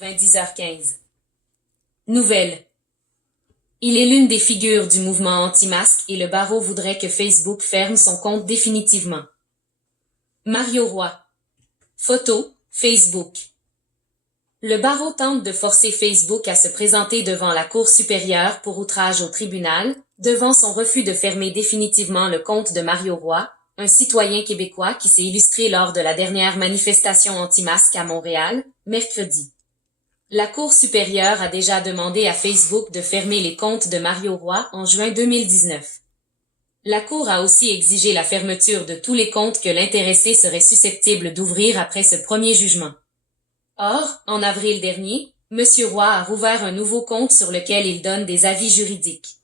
10h15. Nouvelle. Il est l'une des figures du mouvement anti-masque et le barreau voudrait que Facebook ferme son compte définitivement. Mario Roy. Photo, Facebook. Le barreau tente de forcer Facebook à se présenter devant la Cour supérieure pour outrage au tribunal, devant son refus de fermer définitivement le compte de Mario Roy, un citoyen québécois qui s'est illustré lors de la dernière manifestation anti-masque à Montréal, mercredi. La Cour supérieure a déjà demandé à Facebook de fermer les comptes de Mario Roy en juin 2019. La Cour a aussi exigé la fermeture de tous les comptes que l'intéressé serait susceptible d'ouvrir après ce premier jugement. Or, en avril dernier, M. Roy a rouvert un nouveau compte sur lequel il donne des avis juridiques.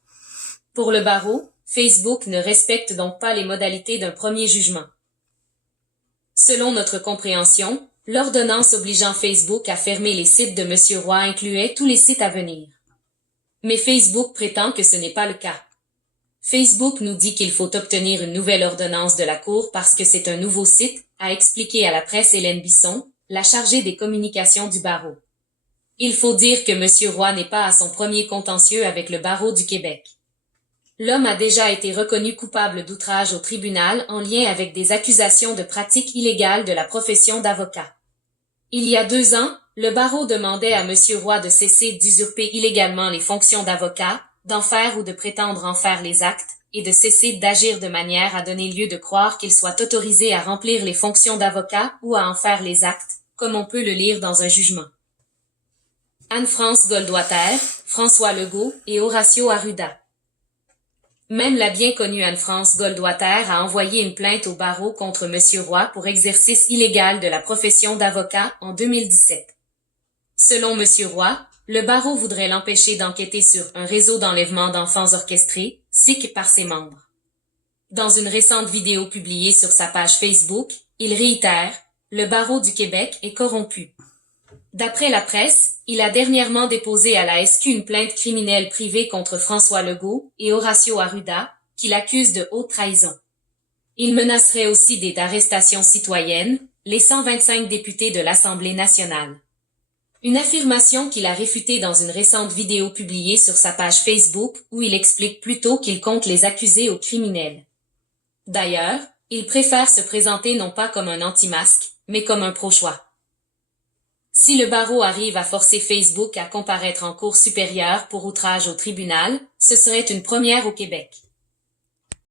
Pour le barreau, Facebook ne respecte donc pas les modalités d'un premier jugement. Selon notre compréhension, l'ordonnance obligeant Facebook à fermer les sites de M. Roy incluait tous les sites à venir. Mais Facebook prétend que ce n'est pas le cas. Facebook nous dit qu'il faut obtenir une nouvelle ordonnance de la Cour parce que c'est un nouveau site, a expliqué à la presse Hélène Bisson, la chargée des communications du barreau. Il faut dire que M. Roy n'est pas à son premier contentieux avec le barreau du Québec. L'homme a déjà été reconnu coupable d'outrage au tribunal en lien avec des accusations de pratiques illégales de la profession d'avocat. Il y a 2 ans, le barreau demandait à M. Roy de cesser d'usurper illégalement les fonctions d'avocat, d'en faire ou de prétendre en faire les actes, et de cesser d'agir de manière à donner lieu de croire qu'il soit autorisé à remplir les fonctions d'avocat ou à en faire les actes, comme on peut le lire dans un jugement. Anne-France Goldwater, François Legault et Horacio Arruda. Même la bien connue Anne-France Goldwater a envoyé une plainte au barreau contre M. Roy pour exercice illégal de la profession d'avocat en 2017. Selon M. Roy, le barreau voudrait l'empêcher d'enquêter sur un réseau d'enlèvement d'enfants orchestré, SIC par ses membres. Dans une récente vidéo publiée sur sa page Facebook, il réitère « Le barreau du Québec est corrompu ». D'après la presse, il a dernièrement déposé à la SQ une plainte criminelle privée contre François Legault et Horacio Arruda, qui l'accusent de haute trahison. Il menacerait aussi d'arrestations citoyennes, les 125 députés de l'Assemblée nationale. Une affirmation qu'il a réfutée dans une récente vidéo publiée sur sa page Facebook où il explique plutôt qu'il compte les accusés aux criminels. D'ailleurs, il préfère se présenter non pas comme un anti-masque, mais comme un pro-choix. Si le barreau arrive à forcer Facebook à comparaître en Cour supérieure pour outrage au tribunal, ce serait une première au Québec.